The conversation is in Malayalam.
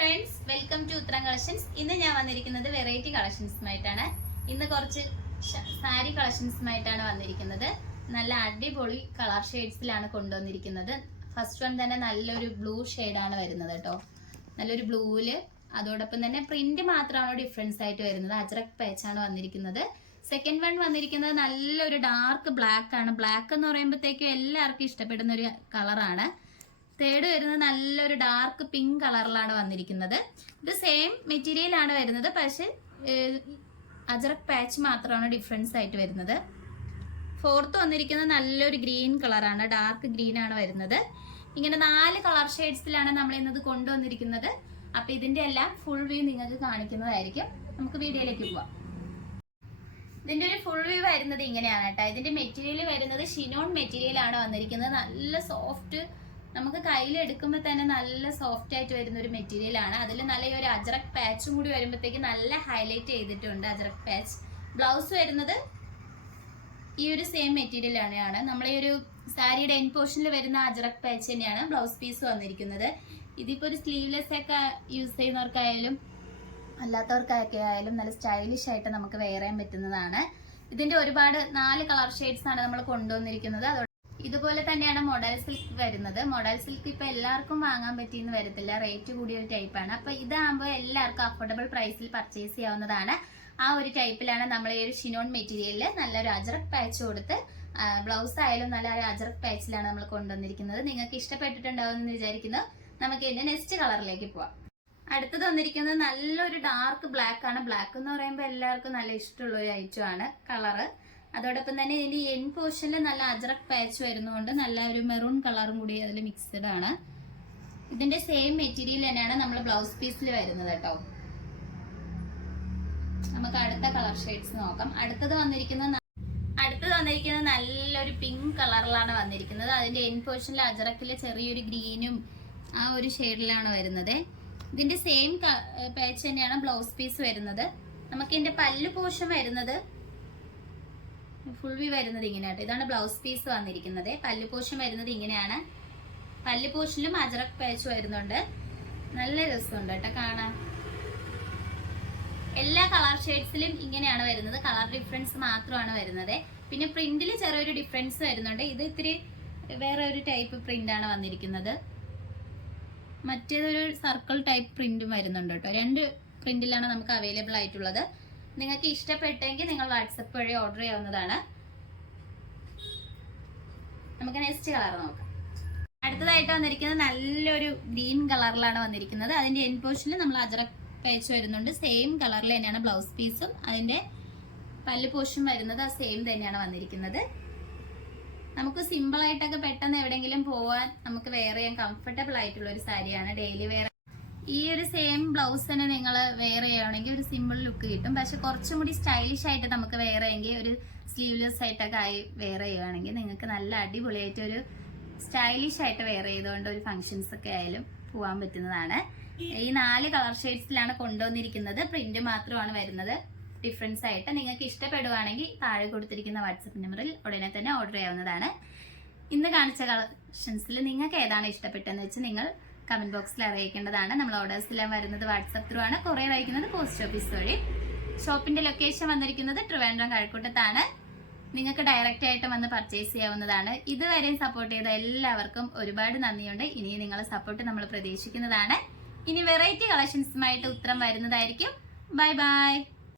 ഫ്രണ്ട്സ്, വെൽക്കം ടു ഉത്തരം കളക്ഷൻസ്. ഇന്ന് ഞാൻ വന്നിരിക്കുന്നത് വെറൈറ്റി കളക്ഷൻസുമായിട്ടാണ്. ഇന്ന് കുറച്ച് സാരി കളക്ഷൻസുമായിട്ടാണ് വന്നിരിക്കുന്നത്. നല്ല അടിപൊളി കളർ ഷെയ്ഡ്സിലാണ് കൊണ്ടുവന്നിരിക്കുന്നത്. ഫസ്റ്റ് വൺ തന്നെ നല്ലൊരു ബ്ലൂ ഷെയ്ഡാണ് വരുന്നത് കേട്ടോ. നല്ലൊരു ബ്ലൂവില് അതോടൊപ്പം തന്നെ പ്രിന്റ് മാത്രമാണ് ഡിഫറൻസ് ആയിട്ട് വരുന്നത്. അജ്രക് പാച്ചാണ് വന്നിരിക്കുന്നത്. സെക്കൻഡ് വൺ വന്നിരിക്കുന്നത് നല്ലൊരു ഡാർക്ക് ബ്ലാക്ക് ആണ്. ബ്ലാക്ക് എന്ന് പറയുമ്പോഴത്തേക്കും എല്ലാവർക്കും ഇഷ്ടപ്പെടുന്ന ഒരു കളറാണ്. തേർഡ് വരുന്നത് നല്ലൊരു ഡാർക്ക് പിങ്ക് കളറിലാണ് വന്നിരിക്കുന്നത്. ഇത് സെയിം മെറ്റീരിയൽ ആണ് വരുന്നത്, പക്ഷെ അജ്രക് പാച്ച് മാത്രമാണ് ഡിഫറൻസ് ആയിട്ട് വരുന്നത്. ഫോർത്ത് വന്നിരിക്കുന്നത് നല്ലൊരു ഗ്രീൻ കളറാണ്, ഡാർക്ക് ഗ്രീൻ ആണ് വരുന്നത്. ഇങ്ങനെ 4 കളർ ഷെയ്ഡ്സിലാണ് നമ്മൾ ഇന്നത് കൊണ്ടുവന്നിരിക്കുന്നത്. അപ്പൊ ഇതിന്റെ എല്ലാം ഫുൾ വ്യൂ നിങ്ങൾക്ക് കാണിക്കുന്നതായിരിക്കും. നമുക്ക് വീഡിയോയിലേക്ക് പോവാം. ഇതിന്റെ ഒരു ഫുൾ വ്യൂ വരുന്നത് ഇങ്ങനെയാണ് കേട്ടോ. ഇതിന്റെ മെറ്റീരിയൽ വരുന്നത് ഷിനോൺ മെറ്റീരിയൽ ആണ് വന്നിരിക്കുന്നത്. നല്ല സോഫ്റ്റ്, നമുക്ക് കയ്യിൽ എടുക്കുമ്പോൾ തന്നെ നല്ല സോഫ്റ്റ് ആയിട്ട് വരുന്ന ഒരു മെറ്റീരിയൽ ആണ്. അതിൽ നല്ലൊരു അജ്രക് പാച്ചും കൂടി വരുമ്പോഴത്തേക്ക് നല്ല ഹൈലൈറ്റ് ചെയ്തിട്ടുണ്ട് അജ്രക് പാച്ച്. ബ്ലൗസ് വരുന്നത് ഈ ഒരു സെയിം മെറ്റീരിയൽ ആണ്. നമ്മളെ ഒരു സാരിയുടെ എൻ പോർഷനിൽ വരുന്ന അജ്രക് പാച്ച് തന്നെയാണ് ബ്ലൗസ് പീസ് വന്നിരിക്കുന്നത്. ഇതിപ്പോ ഒരു സ്ലീവ്ലെസ് ഒക്കെ യൂസ് ചെയ്യുന്നവർക്കായാലും അല്ലാത്തവർക്കൊക്കെ ആയാലും നല്ല സ്റ്റൈലിഷ് ആയിട്ട് നമുക്ക് വെയർ ചെയ്യാൻ പറ്റുന്നതാണ്. ഇതിന്റെ ഒരുപാട് 4 കളർ ഷെയ്ഡ്സ് ആണ് നമ്മൾ കൊണ്ടുവന്നിരിക്കുന്നത്. ഇതുപോലെ തന്നെയാണ് മോഡൽ സിൽക്ക് വരുന്നത്. മോഡൽ സിൽക്ക് ഇപ്പൊ എല്ലാവർക്കും വാങ്ങാൻ പറ്റിയെന്ന് വരത്തില്ല, റേറ്റ് കൂടിയ ഒരു ടൈപ്പാണ്. അപ്പൊ ഇതാകുമ്പോൾ എല്ലാവർക്കും അഫോർഡബിൾ പ്രൈസിൽ പർച്ചേസ് ചെയ്യാവുന്നതാണ്. ആ ഒരു ടൈപ്പിലാണ് നമ്മൾ ഈ ഒരു ഷിനോൺ മെറ്റീരിയലിൽ നല്ലൊരു അജ്രക് പാച്ച് കൊടുത്ത്, ബ്ലൗസ് ആയാലും നല്ലൊരു അജ്രക് പാച്ചിലാണ് നമ്മൾ കൊണ്ടുവന്നിരിക്കുന്നത്. നിങ്ങൾക്ക് ഇഷ്ടപ്പെട്ടിട്ടുണ്ടാവും എന്ന് വിചാരിക്കുന്നു. നമുക്ക് ഇതിന്റെ നെക്സ്റ്റ് കളറിലേക്ക് പോവാം. അടുത്തത് വന്നിരിക്കുന്നത് നല്ലൊരു ഡാർക്ക് ബ്ലാക്ക് ആണ്. ബ്ലാക്ക് എന്ന് പറയുമ്പോൾ എല്ലാവർക്കും നല്ല ഇഷ്ടമുള്ള ഒരു ഐറ്റം ആണ് കളറ്. അതോടൊപ്പം തന്നെ ഇതിന്റെ എൻ പോർഷനിൽ നല്ല അജ്രക് പാച്ച് വരുന്നതുകൊണ്ട് നല്ല ഒരു മെറൂൺ കളറും കൂടി അതിൽ മിക്സ്ഡ് ആണ്. ഇതിന്റെ സെയിം മെറ്റീരിയൽ തന്നെയാണ് നമ്മൾ ബ്ലൗസ് പീസിൽ വരുന്നത് കേട്ടോ. നമുക്ക് അടുത്ത കളർ ഷെയ്ഡ്സ് നോക്കാം. അടുത്തത് വന്നിരിക്കുന്നത് നല്ലൊരു പിങ്ക് കളറിലാണ് വന്നിരിക്കുന്നത്. അതിന്റെ എൻ പോർഷനിൽ അജ്രക്കിലെ ചെറിയൊരു ഗ്രീനും ആ ഒരു ഷെയ്ഡിലാണ് വരുന്നത്. ഇതിന്റെ സെയിം പാച്ച് തന്നെയാണ് ബ്ലൗസ് പീസ് വരുന്നത്. നമുക്ക് ഇതിന്റെ പല്ല് പോർഷൻ വരുന്നത് ഫുൾ വ്യൂ വരുന്നത് ഇങ്ങനെയായിട്ട്. ഇതാണ് ബ്ലൗസ് പീസ് വന്നിരിക്കുന്നത്. പല്ല് പോർഷൻ വരുന്നത് ഇങ്ങനെയാണ്. പല്ല് പോർഷനിലും അജ്രക് പാച്ച് വരുന്നുണ്ട്. നല്ല രസമുണ്ട് കേട്ടോ കാണാൻ. എല്ലാ കളർ ഷെയ്ഡ്സിലും ഇങ്ങനെയാണ് വരുന്നത്. കളർ ഡിഫറൻസ് മാത്രമാണ് വരുന്നത്. പിന്നെ പ്രിന്റിൽ ചെറിയൊരു ഡിഫറൻസ് വരുന്നുണ്ട്. ഇത് ഇത്തിരി വേറെ ഒരു ടൈപ്പ് പ്രിന്റ് ആണ് വന്നിരിക്കുന്നത്. മറ്റേതൊരു സർക്കിൾ ടൈപ്പ് പ്രിന്റും വരുന്നുണ്ട് കേട്ടോ. 2 പ്രിന്റിലാണ് നമുക്ക് അവൈലബിൾ ആയിട്ടുള്ളത്. നിങ്ങൾക്ക് ഇഷ്ടപ്പെട്ടെങ്കിൽ നിങ്ങൾ വാട്സപ്പ് വഴി ഓർഡർ ചെയ്യാവുന്നതാണ്. നമുക്ക് നെക്സ്റ്റ് കളർ നോക്കാം. അടുത്തതായിട്ട് വന്നിരിക്കുന്നത് നല്ലൊരു ഗ്രീൻ കളറിലാണ് വന്നിരിക്കുന്നത്. അതിന്റെ എൻ പോർഷനിൽ നമ്മൾ അജ്രക് പാച്ച് വരുന്നുണ്ട്. സെയിം കളറിൽ തന്നെയാണ് ബ്ലൗസ് പീസും. അതിന്റെ പല്ല് പോർഷൻ വരുന്നത് ആ സെയിം തന്നെയാണ് വന്നിരിക്കുന്നത്. നമുക്ക് സിമ്പിൾ ആയിട്ടൊക്കെ പെട്ടെന്ന് എവിടെയെങ്കിലും പോവാൻ നമുക്ക് വെയർ ചെയ്യാൻ കംഫർട്ടബിൾ ആയിട്ടുള്ള ഒരു സാരിയാണ്. ഡെയിലി വെയർ ഈ ഒരു സെയിം ബ്ലൗസ് തന്നെ നിങ്ങൾ വെയർ ചെയ്യുകയാണെങ്കിൽ ഒരു സിമ്പിൾ ലുക്ക് കിട്ടും. പക്ഷെ കുറച്ചും കൂടി സ്റ്റൈലിഷ് ആയിട്ട് നമുക്ക് വെയർ ചെയ്യുമെങ്കിൽ ഒരു സ്ലീവ്ലെസ് ആയിട്ടൊക്കെ ആയി വെയർ ചെയ്യുകയാണെങ്കിൽ നിങ്ങൾക്ക് നല്ല അടിപൊളിയായിട്ട് ഒരു സ്റ്റൈലിഷ് ആയിട്ട് വെയർ ചെയ്തുകൊണ്ട് ഒരു ഫംഗ്ഷൻസ് ഒക്കെ ആയാലും പോകാൻ പറ്റുന്നതാണ്. ഈ 4 കളർ ഷെയ്ഡ്സിലാണ് കൊണ്ടുവന്നിരിക്കുന്നത്. പ്രിന്റ് മാത്രമാണ് വരുന്നത് ഡിഫറൻസ് ആയിട്ട്. നിങ്ങൾക്ക് ഇഷ്ടപ്പെടുവാണെങ്കിൽ താഴെ കൊടുത്തിരിക്കുന്ന വാട്സപ്പ് നമ്പറിൽ ഉടനെ തന്നെ ഓർഡർ ചെയ്യാവുന്നതാണ്. ഇന്ന് കാണിച്ച കളക്ഷൻസിൽ നിങ്ങൾക്ക് ഏതാണ് ഇഷ്ടപ്പെട്ടതെന്ന് വെച്ച് നിങ്ങൾ കമന്റ് ബോക്സിൽ അറിയിക്കേണ്ടതാണ്. നമ്മൾ ഓർഡേഴ്സ് എല്ലാം വരുന്നത് വാട്സപ്പ് ത്രൂ ആണ്. കൊറിയർ അയക്കുന്നത് പോസ്റ്റ് ഓഫീസ് വഴി. ഷോപ്പിന്റെ ലൊക്കേഷൻ വന്നിരിക്കുന്നത് ട്രിവാൻഡ്രം കഴക്കൂട്ടത്താണ്. നിങ്ങൾക്ക് ഡയറക്റ്റ് ആയിട്ട് വന്ന് പർച്ചേസ് ചെയ്യാവുന്നതാണ്. ഇതുവരെയും സപ്പോർട്ട് ചെയ്ത എല്ലാവർക്കും ഒരുപാട് നന്ദിയുണ്ട്. ഇനി നിങ്ങളെ സപ്പോർട്ട് നമ്മൾ പ്രതീക്ഷിക്കുന്നതാണ്. ഇനി വെറൈറ്റി കളക്ഷൻസുമായിട്ട് ഉത്തരം വരുന്നതായിരിക്കും. Bye bye.